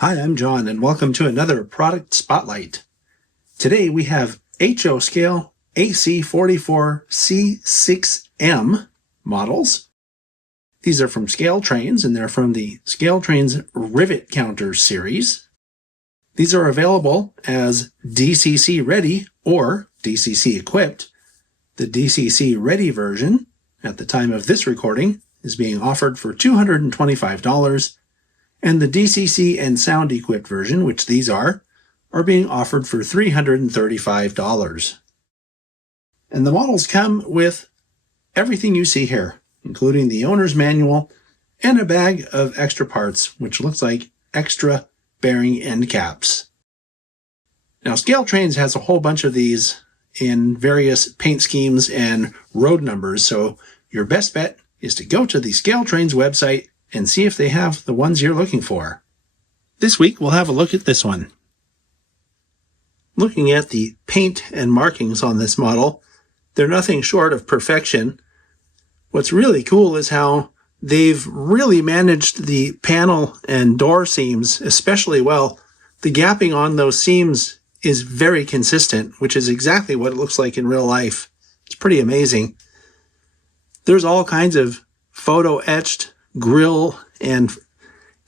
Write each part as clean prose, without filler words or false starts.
Hi, I'm John, and welcome to another product spotlight. Today we have HO scale AC44C6M models. These are from Scaletrains, and they're from the Scaletrains Rivet Counter series. These are available as DCC ready or DCC equipped. The DCC ready version, at the time of this recording, is being offered for $225, and the DCC and sound equipped version, which these are being offered for $335. And the models come with everything you see here, including the owner's manual and a bag of extra parts, which looks like extra bearing end caps. Now, Scaletrains has a whole bunch of these in various paint schemes and road numbers, so your best bet is to go to the Scaletrains website and see if they have the ones you're looking for. This week, we'll have a look at this one. Looking at the paint and markings on this model, they're nothing short of perfection. What's really cool is how they've really managed the panel and door seams especially well. The gapping on those seams is very consistent, which is exactly what it looks like in real life. It's pretty amazing. There's all kinds of photo-etched grill and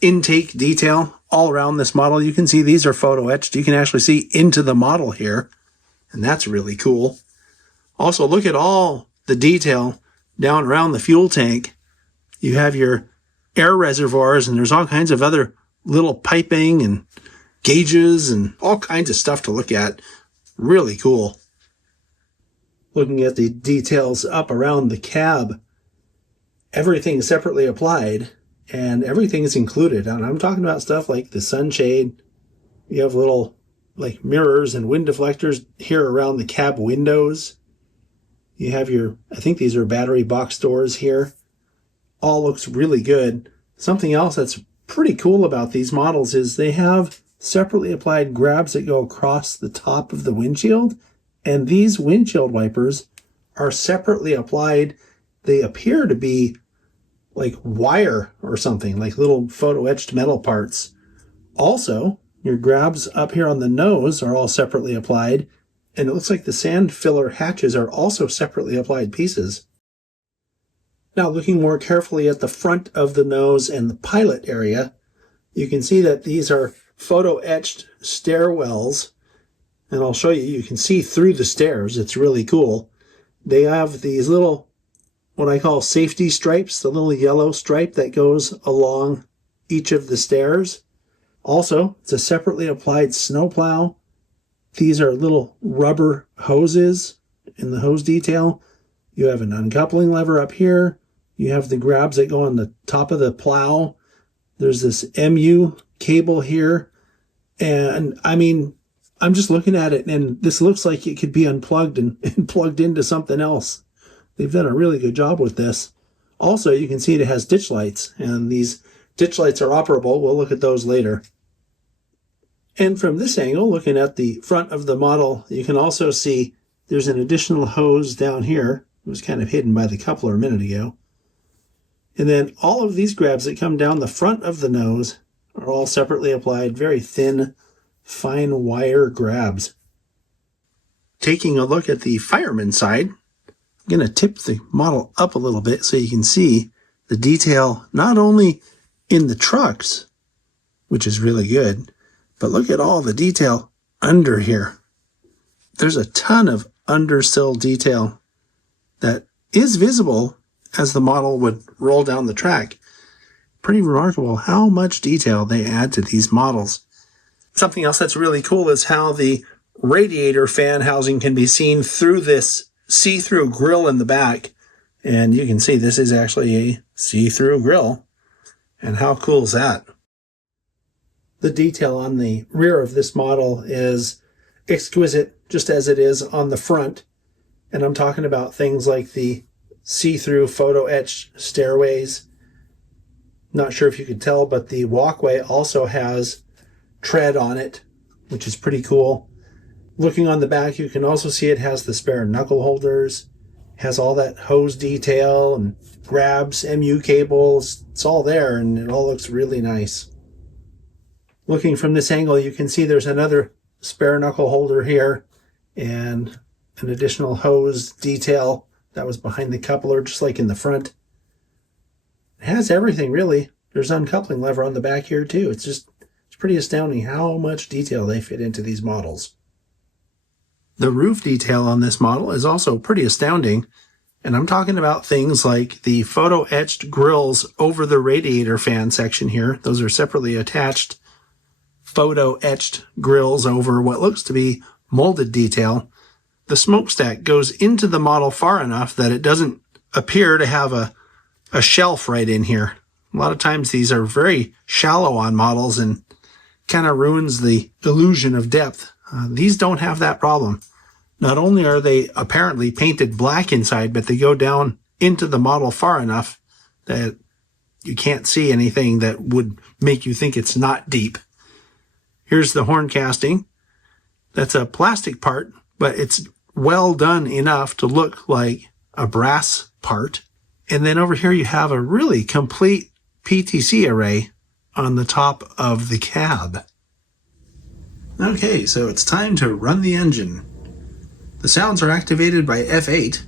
intake detail all around this model. You can see these are photo etched. You can actually see into the model here, and that's really cool. Also, look at all the detail down around the fuel tank. You have your air reservoirs, and there's all kinds of other little piping and gauges and all kinds of stuff to look at. Really cool. Looking at the details up around the cab, everything is separately applied and everything is included. And I'm talking about stuff like the sunshade. You have little like mirrors and wind deflectors here around the cab windows. You have your, I think these are battery box doors here. All looks really good. Something else that's pretty cool about these models is they have separately applied grabs that go across the top of the windshield. And these windshield wipers are separately applied. They appear to be like wire or something, like little photo-etched metal parts. Also, your grabs up here on the nose are all separately applied, and it looks like the sand filler hatches are also separately applied pieces. Now, looking more carefully at the front of the nose and the pilot area, you can see that these are photo-etched stairwells, and I'll show you, you can see through the stairs. It's really cool. They have these little, what I call safety stripes, the little yellow stripe that goes along each of the stairs. Also, it's a separately applied snowplow. These are little rubber hoses in the hose detail. You have an uncoupling lever up here. You have the grabs that go on the top of the plow. There's this MU cable here. And I mean, I'm just looking at it, and this looks like it could be unplugged and plugged into something else. They've done a really good job with this. Also, you can see it has ditch lights, and these ditch lights are operable. We'll look at those later. And from this angle, looking at the front of the model, you can also see there's an additional hose down here. It was kind of hidden by the coupler a minute ago. And then all of these grabs that come down the front of the nose are all separately applied, very thin, fine wire grabs. Taking a look at the fireman side, I'm going to tip the model up a little bit so you can see the detail not only in the trucks, which is really good, but look at all the detail under here. There's a ton of undersill detail that is visible as the model would roll down the track. Pretty remarkable how much detail they add to these models. Something else that's really cool is how the radiator fan housing can be seen through this see-through grill in the back. And you can see this is actually a see-through grill. And how cool is that? The detail on the rear of this model is exquisite, just as it is on the front. And I'm talking about things like the see-through photo-etched stairways. Not sure if you could tell, but the walkway also has tread on it, which is pretty cool. Looking on the back, you can also see it has the spare knuckle holders, has all that hose detail and grabs, MU cables. It's all there, and it all looks really nice. Looking from this angle, you can see there's another spare knuckle holder here and an additional hose detail that was behind the coupler, just like in the front. It has everything, really. There's an uncoupling lever on the back here, too. It's pretty astounding how much detail they fit into these models. The roof detail on this model is also pretty astounding, and I'm talking about things like the photo-etched grills over the radiator fan section here. Those are separately attached photo-etched grills over what looks to be molded detail. The smokestack goes into the model far enough that it doesn't appear to have a shelf right in here. A lot of times these are very shallow on models and kind of ruins the illusion of depth. These don't have that problem. Not only are they apparently painted black inside, but they go down into the model far enough that you can't see anything that would make you think it's not deep. Here's the horn casting. That's a plastic part, but it's well done enough to look like a brass part. And then over here you have a really complete PTC array on the top of the cab. Okay, so it's time to run the engine. The sounds are activated by F8.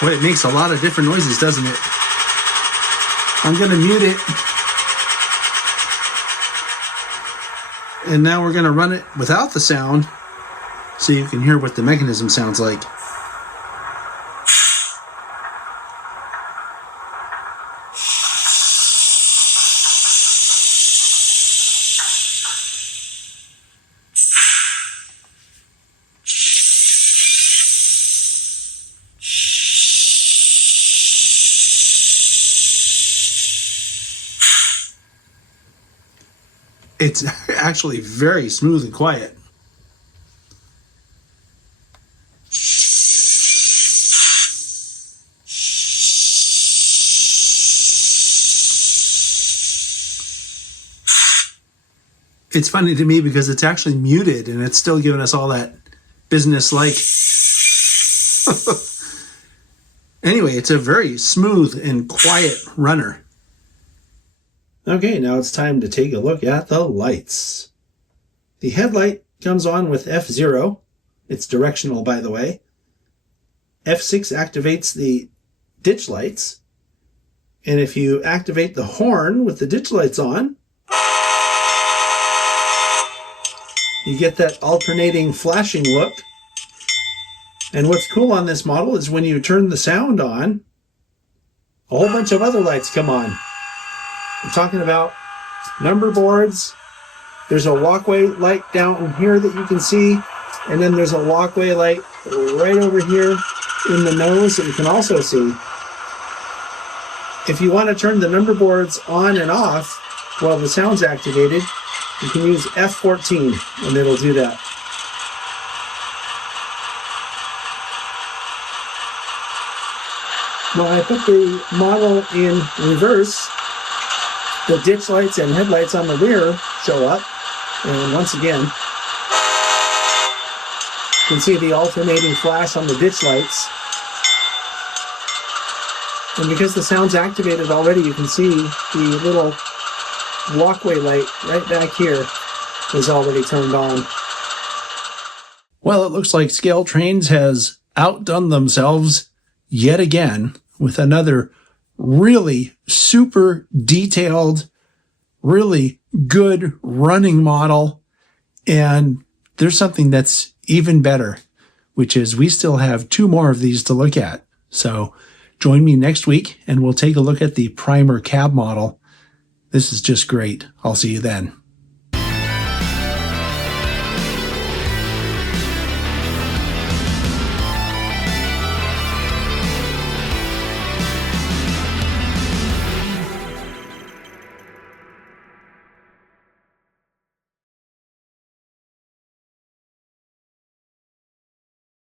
Boy, it makes a lot of different noises, doesn't it? I'm going to mute it. And now we're going to run it without the sound so you can hear what the mechanism sounds like. It's actually very smooth and quiet. It's funny to me because it's actually muted and it's still giving us all that business-like. Anyway, it's a very smooth and quiet runner. Okay, now it's time to take a look at the lights. The headlight comes on with F0. It's directional, by the way. F6 activates the ditch lights. And if you activate the horn with the ditch lights on, you get that alternating flashing look. And what's cool on this model is when you turn the sound on, a whole bunch of other lights come on. I'm talking about number boards, There's a walkway light down here that you can see, and then there's a walkway light right over here in the nose that you can also see. If you want to turn the number boards on and off while the sound's activated, you can use F14 and it'll do that. When I put the model in reverse, the ditch lights and headlights on the rear show up. And once again, you can see the alternating flash on the ditch lights. And because the sound's activated already, you can see the little walkway light right back here is already turned on. Well, it looks like Scaletrains has outdone themselves yet again with another really super detailed, really good running model. And there's something that's even better, which is we still have 2 more of these to look at. So join me next week and we'll take a look at the primer cab model. This is just great. I'll see you then.